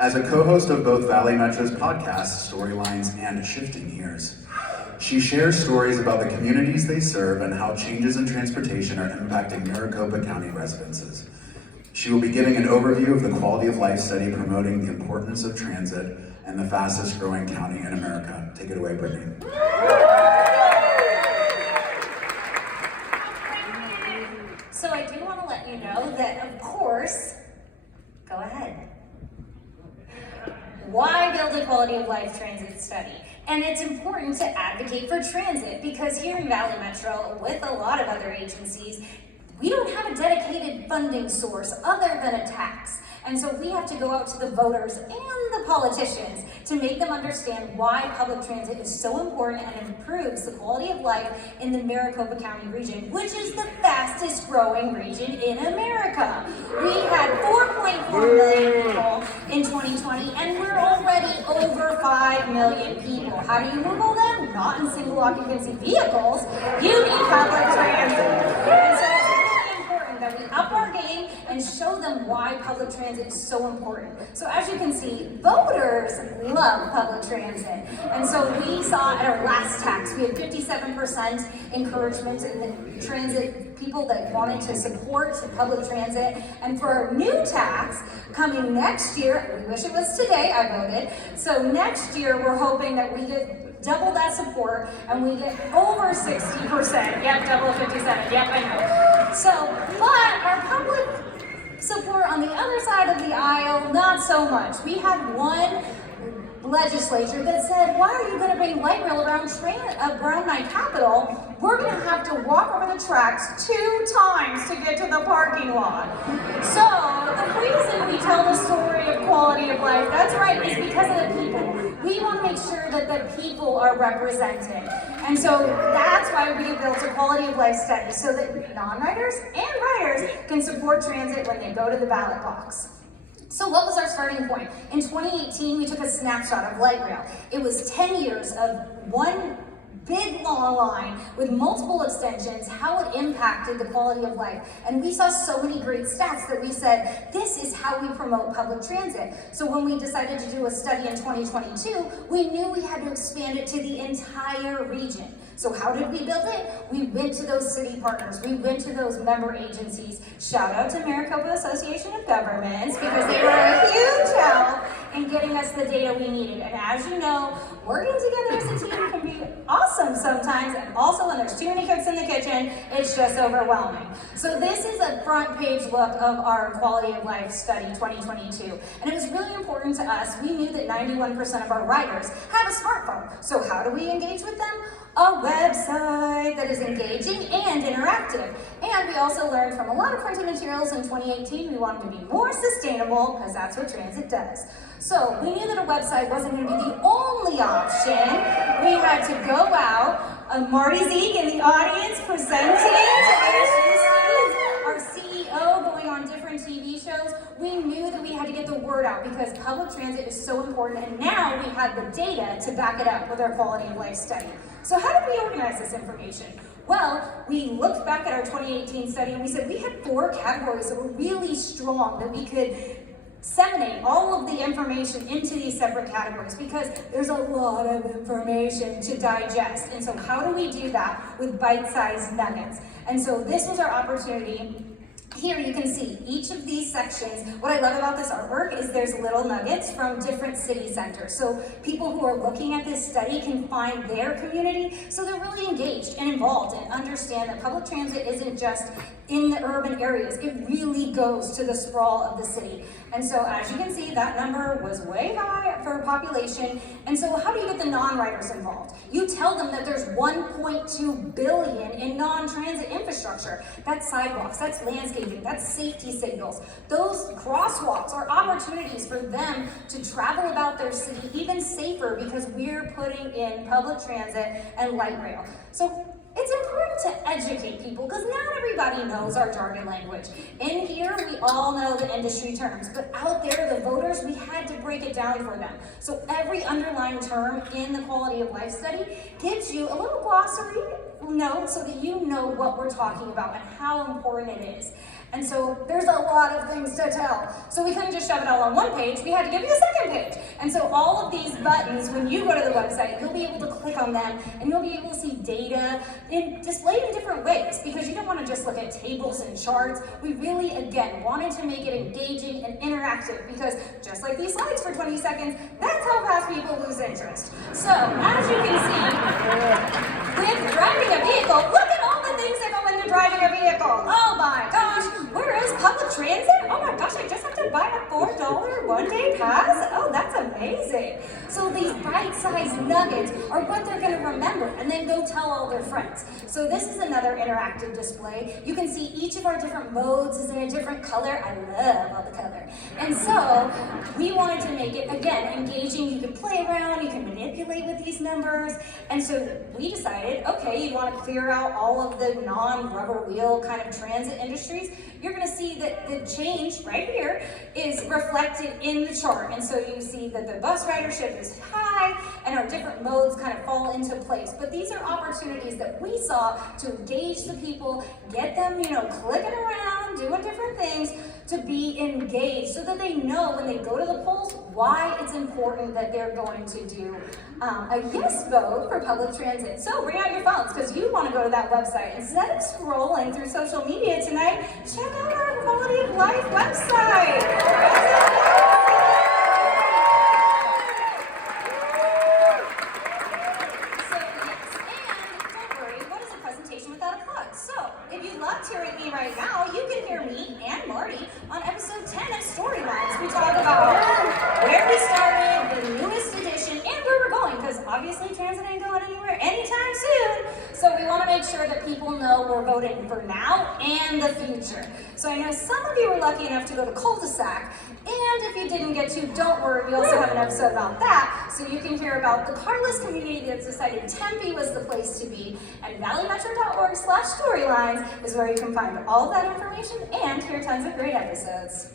as a co-host of both Valley Metro's podcast, Storylines and Shifting Years. She shares stories about the communities they serve and how changes in transportation are impacting Maricopa County residences. She will be giving an overview of the quality of life study promoting the importance of transit and the fastest growing county in America. Take it away, Brittany. So I do want to let you know that, of course, go ahead. Why build a quality of life transit study? And it's important to advocate for transit because here in Valley Metro, with a lot of other agencies, we don't have a dedicated funding source other than a tax. And so we have to go out to the voters and the politicians to make them understand why public transit is so important and improves the quality of life in the Maricopa County region, which is the fastest growing region in America. We had 4.4 million people in 2020, and we're already over 5 million people. How do you move all them? Not in single occupancy vehicles. You need public transit. And so it's really important that we up our game and show them why public transit is so important. So as you can see, voters love public transit. And so we saw at our last tax, we had 57% encouragement in the transit, people that wanted to support public transit. And for our new tax coming next year, we wish it was today, I voted. So next year, we're hoping that we get double that support and we get over 60%. Yep, double 57, yep, I know. So, but our public support on the other side of the aisle, not so much. We had one legislature that said, why are you going to bring light rail around my Capitol? We're going to have to walk over the tracks 2 times to get to the parking lot. So the reason we tell the story of quality of life, that's right, is because of the people. We want to make sure that the people are represented. And so that's why we built a quality of life study so that non-riders and riders can support transit when they go to the ballot box. So what was our starting point? In 2018, we took a snapshot of light rail. It was 10 years of one big long line with multiple extensions, how it impacted the quality of life. And we saw so many great stats that we said, this is how we promote public transit. So when we decided to do a study in 2022, we knew we had to expand it to the entire region. So how did we build it? We went to those city partners. We went to those member agencies. Shout out to Maricopa Association of Governments because they were a huge help in getting us the data we needed. And as you know, working together as a team can be awesome sometimes, and also when there's too many cooks in the kitchen, it's just overwhelming. So this is a front page look of our quality of life study 2022. And it was really important to us. We knew that 91% of our riders have a smartphone. So how do we engage with them? A website that is engaging and interactive. And we also learned from a lot of printed materials in 2018, we wanted to be more sustainable because that's what transit does. So we knew that a website wasn't going to be the only option. We had to go out. Marty Zeke in the audience presenting to ASU students, our CEO going on different TV shows. We knew that we had to get the word out because public transit is so important, and now we had the data to back it up with our quality of life study. So how did we organize this information? Well, we looked back at our 2018 study and we said we had 4 categories that were really strong that we could disseminate all of the information into these separate categories because there's a lot of information to digest. And so how do we do that with bite-sized nuggets? And so this was our opportunity. Here you can see each of these sections. What I love about this artwork is there's little nuggets from different city centers. So people who are looking at this study can find their community. So they're really engaged and involved and understand that public transit isn't just in the urban areas. It really goes to the sprawl of the city. And so as you can see, that number was way high for population. And so how do you get the non-riders involved? You tell them that there's 1.2 billion in non-transit infrastructure. That's sidewalks, that's landscaping, that's safety signals. Those crosswalks are opportunities for them to travel about their city even safer because we're putting in public transit and light rail. So it's important to educate people because not everybody knows our jargon language. In here, we all know the industry terms, but out there, the voters, we had to break it down for them. So every underlying term in the quality of life study gives you a little glossary note so that you know what we're talking about and how important it is. And so there's a lot of things to tell. So we couldn't just shove it all on one page, we had to give you a second page. And so all of these buttons, when you go to the website, you'll be able to click on them and you'll be able to see data displayed in different ways, because you don't want to just look at tables and charts. We really, again, wanted to make it engaging and interactive, because just like these slides for 20 seconds, that's how fast people lose interest. So as you can see, with driving a vehicle, look at all the things that go into driving a vehicle. Oh my gosh, where is public transit? Oh my gosh, I just have to buy a $4 one-day pass? Oh, that's amazing. So these bite-sized nuggets are what they're going to remember and then go tell all their friends. So this is another interactive display. You can see each of our different modes is in a different color. I love all the color. And so we wanted to make it, again, engaging. You can play around, you can manipulate with these numbers. And so we decided, okay, you want to clear out all of the non-rubber wheel kind of transit industries. You're going to see that the change right here is reflected in the chart. And so you see that the bus ridership is high and our different modes kind of fall into place. But these are opportunities that we saw to engage the people, get them, clicking around, doing different things, to be engaged so that they know when they go to the polls why it's important that they're going to do a yes vote for public transit. So bring out your phones, because you want to go to that website. Instead of scrolling through social media tonight, check out our quality of life website. If you loved hearing me right now, you can hear me and Marty on episode 10 of Storylines. We talk about where we started, the newest edition, and where we're going, because obviously transit ain't going anywhere anytime soon. So we want to make sure that people know we're voting for now and the future. So I know some of you were lucky enough to go to cul-de-sac, and if you didn't get to, don't worry, we also have an episode about that, so you can hear about the carless community that's decided Tempe was the place to be, and valleymetro.org/storylines is where you can find all of that information and hear tons of great episodes.